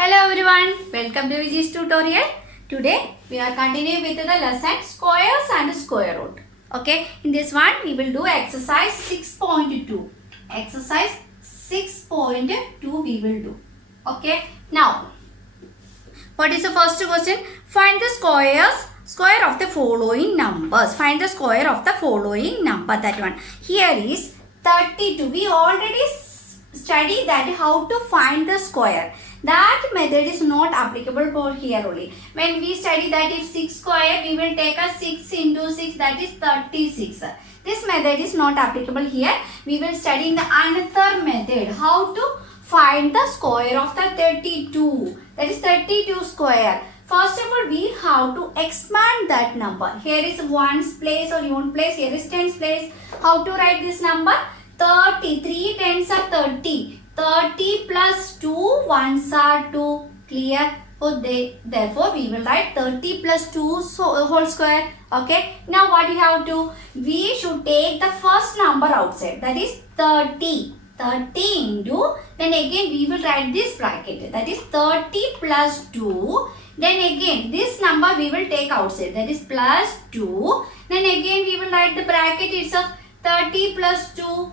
Hello everyone, welcome to Viji's tutorial. Today we are continuing with the lesson squares and square root. Okay, in this one we will do exercise 6.2. Exercise 6.2 we will do. Okay, now what is the first question? Find the square of the following numbers. Find the square of the following number. That one. Here is 32. We already studied that how to find the square. That method is not applicable for here only. When we study that if 6 square, we will take a 6 into 6, that is 36. This method is not applicable here. We will study in the another method how to find the square of the 32. That is 32 square. First of all, we have to expand that number. Here is ones place or unit place. Here is tens place. How to write this number? 30. 3 tens are 30. 30 plus 2 ones are 2. Clear? So therefore we will write 30 plus 2 whole square. Okay. Now what we have to? We should take the first number outside. That is 30. 30 into. Then again we will write this bracket. That is 30 plus 2. Then again this number we will take outside. That is plus 2. Then again we will write the bracket itself. 30 plus 2.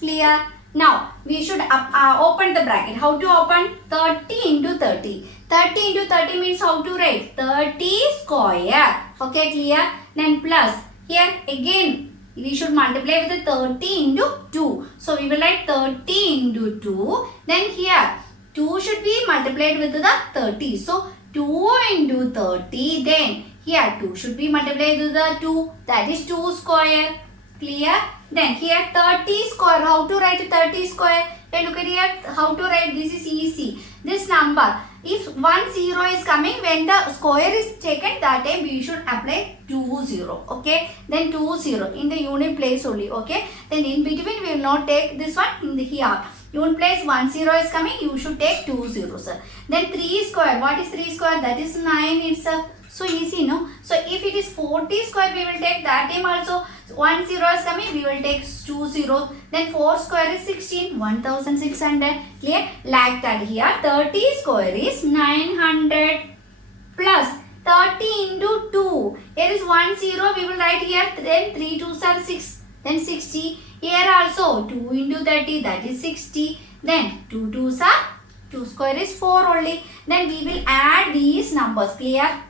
Clear? Now, we should open the bracket. How to open? 30 into 30. 30 into 30 means how to write? 30 square. Okay, clear? Then plus. Here again, we should multiply with the 30 into 2. So, we will write 30 into 2. Then here, 2 should be multiplied with the 30. So, 2 into 30. Then here, 2 should be multiplied with the 2. That is 2 square. Clear? Then here 30 square. How to write 30 square? Then look at here. How to write? This is easy. This number. If 1 0 is coming, when the square is taken, that time we should apply 2 0. Okay. Then 2 0 in the unit place only. Okay. Then in between we will not take this one in the here. Unit place 1 0 is coming. You should take 2 zeros. Then 3 square. What is 3 square? That is 9 itself. So easy, no? So if it is 40 square, we will take that time also. 1 0 is coming, we will take 2 0. Then 4 square is 16, 1600. Clear? Like that here. 30 square is 900 plus 30 into 2. Here is 1 0, we will write here. Then 3 2s are 6. Then 60. Here also 2 into 30, that is 60. Then 2 2s are 2 square is 4 only. Then we will add these numbers. Clear?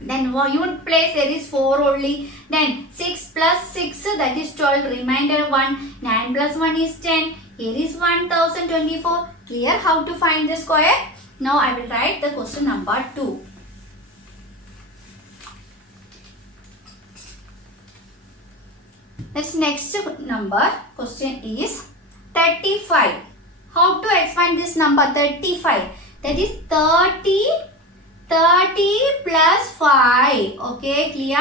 Then unit place there is 4 only. Then 6 plus 6 that is 12. Remainder 1. 9 plus 1 is 10. Here is 1024. Clear how to find the square? Now I will write the question number 2. That's next number. Question is 35. How to expand this number 35? That is 30 plus 5. Okay, clear?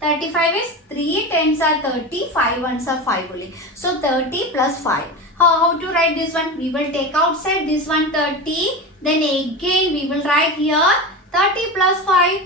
35 is 3 tens are 30, 5 ones are 5 only. So 30 plus 5. How to write this one? We will take outside this one 30. Then again we will write here 30 plus 5.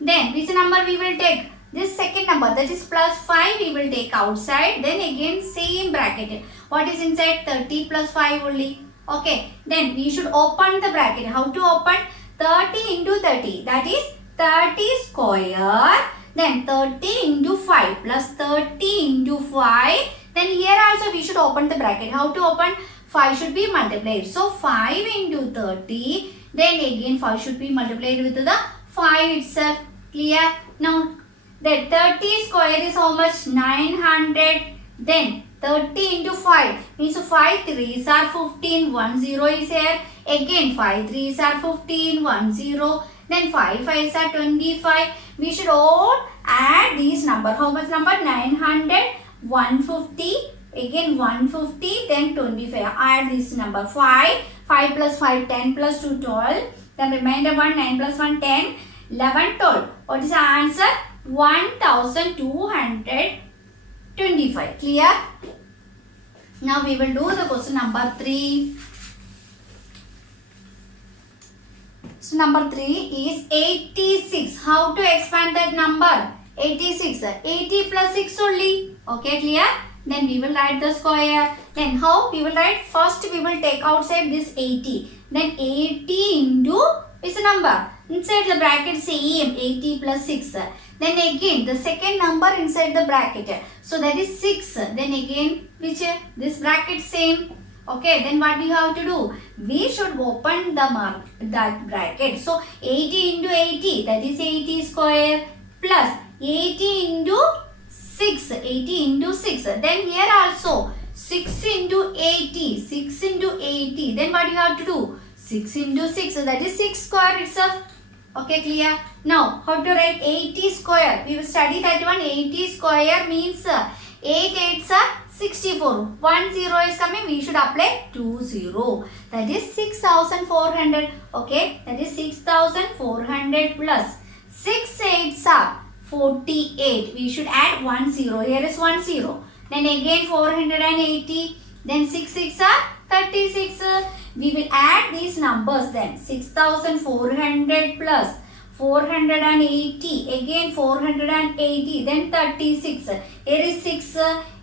Then which number we will take? This second number, that is plus 5 we will take outside. Then again same bracket. What is inside? 30 plus 5 only. Okay. Then we should open the bracket. How to open? 30 into 30, that is 30 square. Then 30 into 5 plus 30 into 5. Then here also we should open the bracket. How to open? 5 should be multiplied. So 5 into 30. Then again 5 should be multiplied with the 5 itself. Clear? Now the 30 square is how much? 900. Then 30 into 5 means 5 3s are 15. 1 0 is here. Again 5 3s are 15. 1 0. Then 5 5s are 25. We should all add these number. How much number? 900, 150. Again 150. Then 25. Add this number. 5. 5 plus 5 10 plus 2 12. Then remainder 1 9 plus 1 10. 11 12. What is the answer? 1225. Clear? Now we will do the question number 3. So number 3 is 86. How to expand that number? 86. 80 plus 6 only. Okay, clear? Then we will write the square. Then how we will write? First we will take outside this 80. Then 80 into is a number. Inside the bracket same 80 plus 6. Then again the second number inside the bracket. So that is 6. Then again which this bracket same. Okay, then what we have to do? We should open that bracket. So 80 into 80, that is 80 square, plus 80 into 6, 80 into 6. Then here also 6 into 80, 6 into 80. Then what you have to do? 6 into 6, that is 6 square itself. Okay, clear? Now, how to write 80 square? We will study that one. 80 square means 8 8s are 64. 1 0 is coming. We should apply 2 0. That is 6,400. Okay. That is 6,400 plus 6 8s are 48. We should add 1 0. Here is 1 0. Then again 480. Then 6 6 are 36. We will add these numbers then. 6,400 plus 480, again 480, then 36. Here is 6,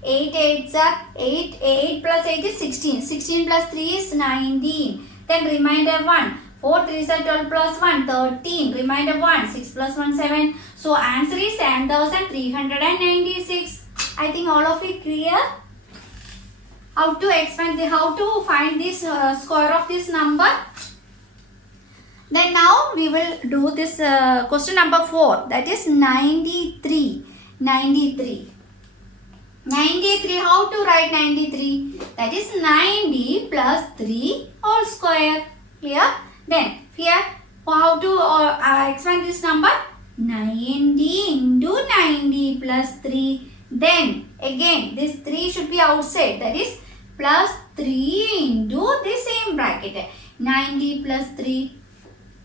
8 8s are 8, 8 plus 8 is 16. 16 plus 3 is 19. Then remainder 1. 4 3s are 12 plus 1, 13. Remainder 1, 6 plus 1, 7. So answer is 7,396. I think all of it clear. How to expand, how to find this square of this number. Then now we will do this question number 4, that is 93. 93. 93, how to write 93? That is 90 plus 3 whole square. Clear? Then here how to expand this number? 90 into 90 plus 3. Then again this 3 should be outside, that is plus 3 into the same bracket. 90 plus 3.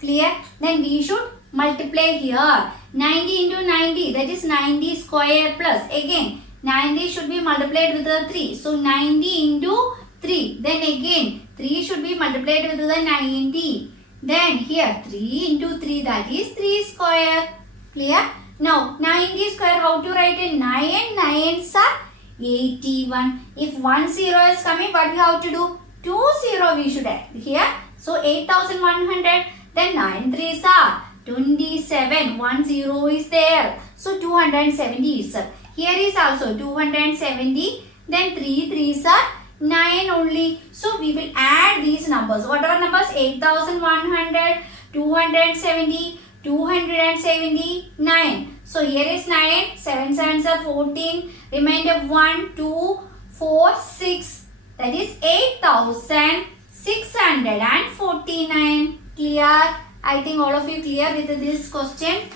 Clear? Then we should multiply here. 90 into 90, that is 90 square plus. Again, 90 should be multiplied with the 3. So, 90 into 3. Then again, 3 should be multiplied with the 90. Then here, 3 into 3, that is 3 square. Clear? Now, 90 square, how to write it? 9 9s are 81. If 1 0 is coming, what we have to do? 2 0 we should add here. So, 8,100. Then 9 3s are 27. 1 0 is there. So 270 is up. Here is also 270. Then 3 3s are 9 only. So we will add these numbers. What are numbers? 8,100, 270, 279. So here is 9. 7 7s are 14. Remainder 1, 2, 4, 6. That is 8,649. Clear? I think all of you clear with this question.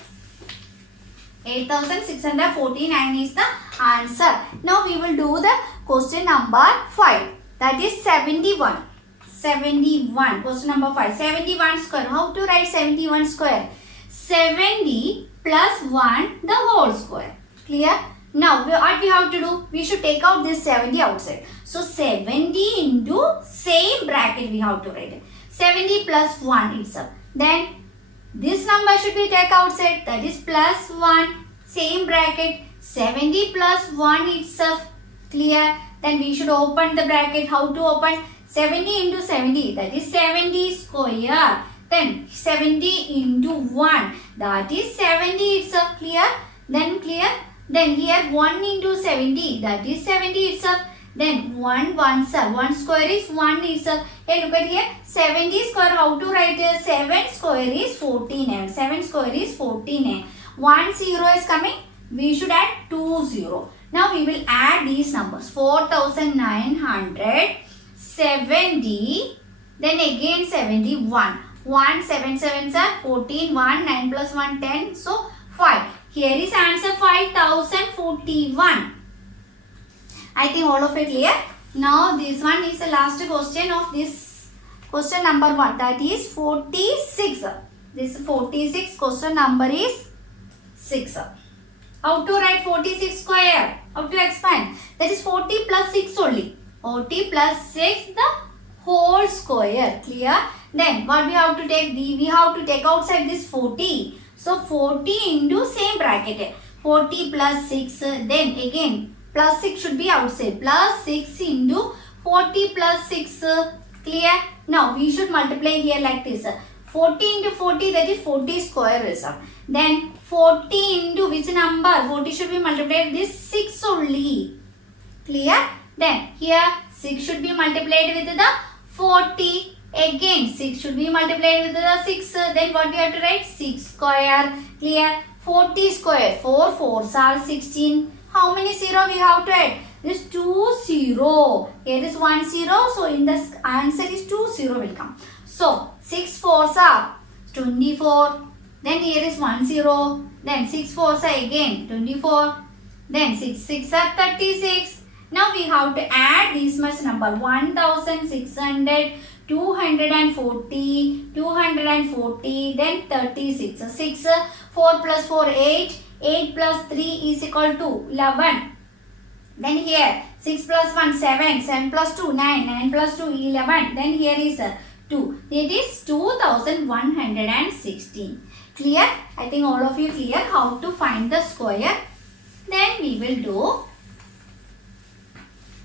8,649 is the answer. Now we will do the question number 5. That is 71. 71. Question number 5. 71 square. How to write 71 square? 70 plus 1 the whole square. Clear? Now what we have to do? We should take out this 70 outside. So 70 into same bracket we have to write it. 70 plus 1 itself. Then this number should be taken outside, that is plus 1. Same bracket. 70 plus 1 itself. Clear? Then we should open the bracket. How to open? 70 into 70, that is 70 square. Then 70 into 1, that is 70 itself. Clear? Then clear? Then here 1 into 70, that is 70 itself. Then 1 1 square is 1 itself. Hey, look at here. 70 square, how to write it? 7 square is 14m. 7 square is 14m. 1 0 is coming. We should add 2 0. Now we will add these numbers. 4,970. Then again 71. 1 7 7s are 14. 1 9 plus 1 10. So 5. Here is answer 5,041. I think all of it clear. Now this one is the last question of this question number 1. That is 46. This 46 question number is 6. How to write 46 square? How to expand? That is 40 plus 6 only. 40 plus 6 the whole square. Clear? Then what we have to take? We have to take outside this 40. So 40 into same bracket. 40 plus 6. Then again plus 6 should be outside. Plus 6 into 40 plus 6. Clear? Now we should multiply here like this. 40 into 40, that is 40 square result. Then 40 into which number? 40 should be multiplied with this 6 only. Clear? Then here 6 should be multiplied with the 40. Again 6 should be multiplied with the 6. Then what we have to write? 6 square. Clear? 40 square. 4 4s are 16. How many 0 we have to add? This 2 0. Here is 1 0. So in this answer is 2 0 will come. So 6 4s are 24. Then here is 1 0. Then 6 4s are again 24. Then 6 6 are 36. Now we have to add these much number 1600, 240, 240, then 36. 6, 4 plus 4, 8. 8 plus 3 is equal to 11. Then here 6 plus 1, 7. 7 plus 2, 9. 9 plus 2, 11. Then here is 2. It is 2116. Clear? I think all of you clear how to find the square. Then we will do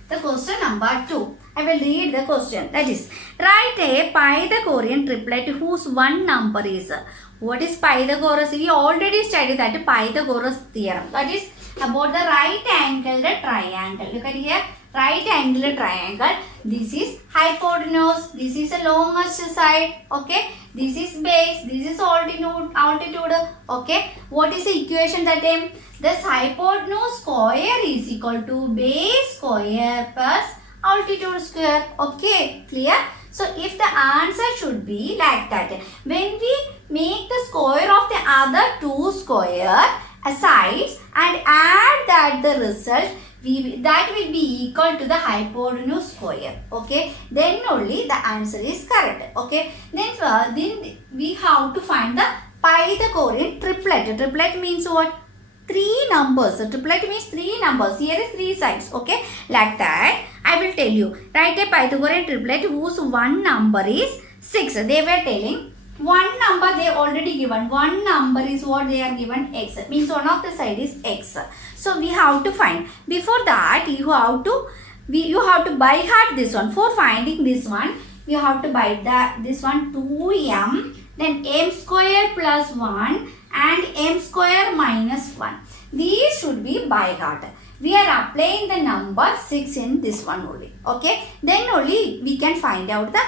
the question number 2. I will read the question. That is, write a Pythagorean triplet whose one number is. What is Pythagoras? We already studied that Pythagoras theorem. That is about the right angled triangle. Look at here. Right angled triangle. This is hypotenuse. This is the longest side. Okay. This is base. This is altitude. Okay. What is the equation that time? This hypotenuse square is equal to base square plus altitude square. Okay. Clear? So if the answer should be like that, when we make the square of the other two square sides and add that the result, that will be equal to the hypotenuse square. Okay. Then only the answer is correct. Okay. Then we have to find the Pythagorean triplet. Triplet means what? 3 numbers. Triplet means 3 numbers. Here is 3 sides. Okay. Like that, I will tell you. Write a Pythagorean triplet whose one number is 6. They were telling one number they already given. One number is what they are given, x. Means one of the side is x. So we have to find. Before that, you have to by heart this one. For finding this one, you have to by this one 2m, then m square plus 1 and m square minus 1. These should be by heart. We are applying the number 6 in this one only. Okay. Then only we can find out the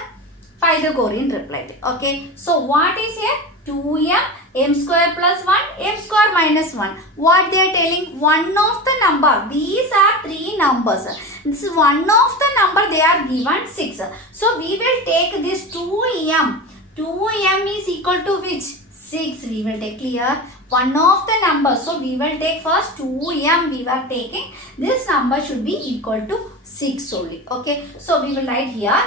Pythagorean triplet. Okay. So what is here? 2m, m square plus 1, m square minus 1. What they are telling? One of the number. These are 3 numbers. This is one of the number they are given 6. So we will take this 2m. 2m is equal to which? 6. We will take. Clear? One of the numbers. So we will take first 2m. We were taking. This number should be equal to 6 only. Okay. So we will write here.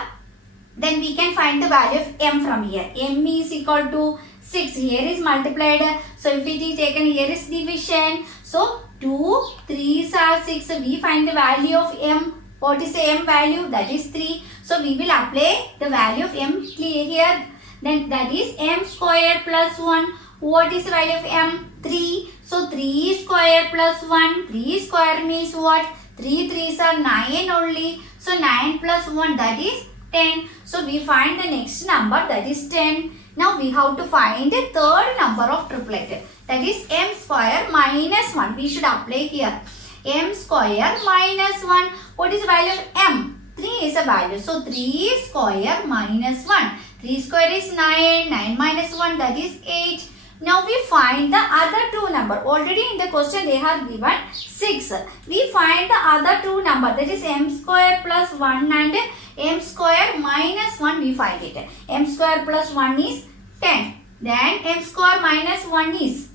Then we can find the value of m from here. M is equal to 6. Here is multiplied. So if it is taken, here is division. So 2 3s are 6. We find the value of m. What is the m value? That is 3. So we will apply the value of m here. Then that is m square plus 1. What is the value of m? 3. So 3 square plus 1. 3 square means what? 3 3s are 9 only. So 9 plus 1, that is 10. So we find the next number, that is 10. Now we have to find the third number of triplet. That is m square minus 1. We should apply here. M square minus 1. What is the value of m? 3 is a value. So 3 square minus 1. 3 square is 9. 9 minus 1, that is 8. Now we find the other two number. Already in the question they have given 6. We find the other two number. That is m square plus 1 and m square minus 1. We find it. M square plus 1 is 10. Then m square minus 1 is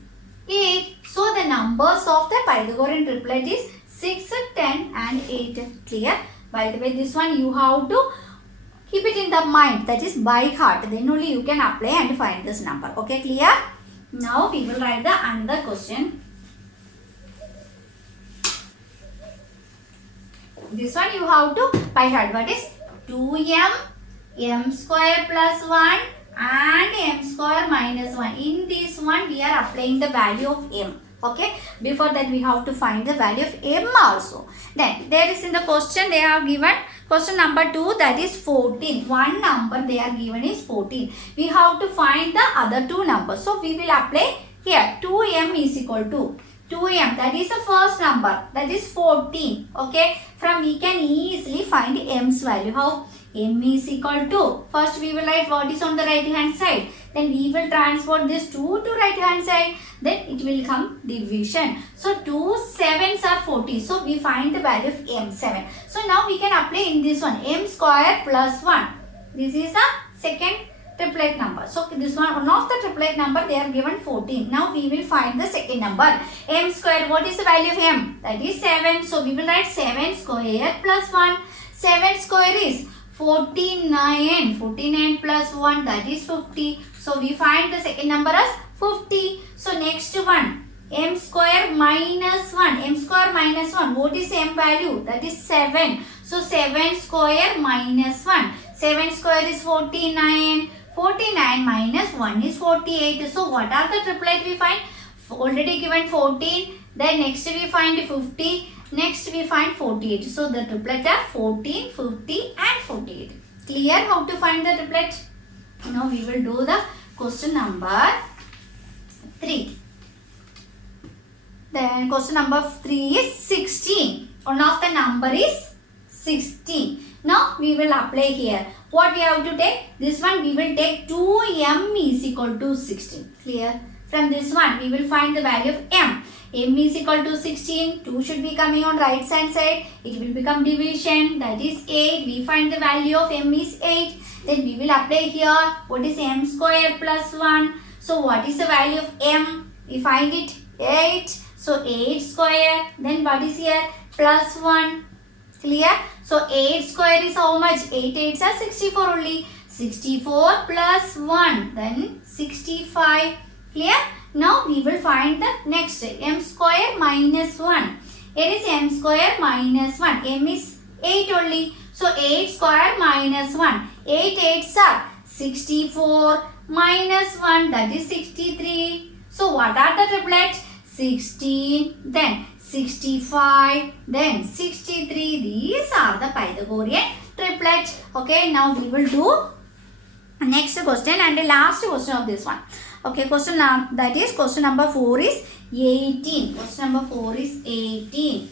8. So the numbers of the Pythagorean triplet is 6, 10 and 8. Clear? By the way, this one you have to keep it in the mind. That is by heart. Then only you can apply and find this number. Okay, clear? Now we will write the another question. This one you have to by heart. What is 2m, m square plus 1 and m square minus 1. In this one we are applying the value of m. Okay, before that we have to find the value of m also. Then there is in the question they have given question number 2, that is 14. One number they are given is 14. We have to find the other two numbers. So we will apply here 2m is equal to 2m, that is the first number, that is 14. Okay, from we can easily find m's value. How? M is equal to, first we will write what is on the right hand side, then we will transport this 2 to right hand side, then it will come division. So 2 7s are 40, so we find the value of m7. So now we can apply in this one m square plus 1. This is the second triplet number. So this one of the triplet number they are given 14. Now we will find the second number m square. What is the value of m? That is 7. So we will write 7 square plus 1. 7 square is 49. 49 plus 1, that is 50. So we find the second number as 50. So next one m square minus 1. M square minus 1. What is m value? That is 7. So 7 square minus 1. 7 square is 49. 49 minus 1 is 48. So what are the triplet we find? Already given 14. Then next we find 50. Next we find 48. So the triplet are 14, 50 and 48. Clear how to find the triplet? Now we will do the question number 3. Then question number 3 is 16. One of the number is 16. Now we will apply here. What we have to take? This one we will take 2m is equal to 16. Clear? From this one we will find the value of m. M is equal to 16. 2 should be coming on right hand side. It will become division. That is 8. We find the value of m is 8. Then we will apply here. What is m square plus 1? So what is the value of m? We find it 8. So 8 square. Then what is here? Plus 1. Clear? So 8 square is how much? 8 8s are 64 only. 64 plus 1. Then 65. Clear? Now we will find the next m square minus 1. Here is m square minus 1. M is 8 only. So 8 square minus 1. 8 8s are 64 minus 1, that is 63. So what are the triplets? 16, then 65, then 63. These are the Pythagorean triplets. Okay, now we will do next question and the last question of this one. Okay, question that is question number 4 is 18. Question number 4 is 18.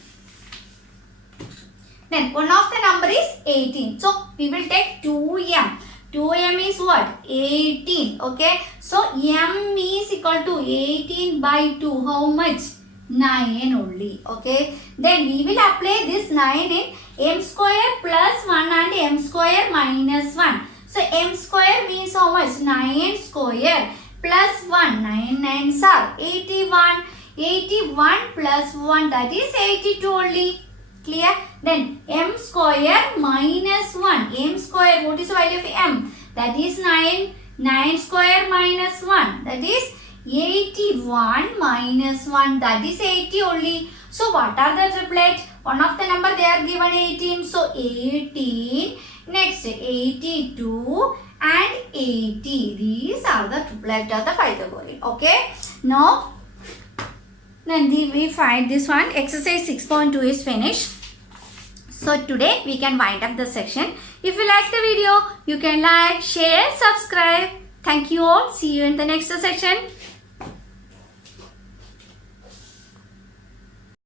Then one of the number is 18. So we will take 2m. 2m is what? 18. Okay. So m is equal to 18 by 2. How much? 9 only. Okay. Then we will apply this 9 in m square plus 1 and m square minus 1. So m square means how much? 9 square plus 1. 9 9s are 81. 81 plus 1, that is 82 only. Clear? Then m square minus 1. M square, what is the value of m? That is 9. 9 square minus 1. That is 81 minus 1. That is 80 only. So what are the triplets? One of the number they are given 18. So 18. Next 82 and 80. These are the triplets of the Pythagorean. Okay. Now then we find this one. Exercise 6.2 is finished. So today we can wind up the section. If you like the video, you can like, share, subscribe. Thank you all. See you in the next section.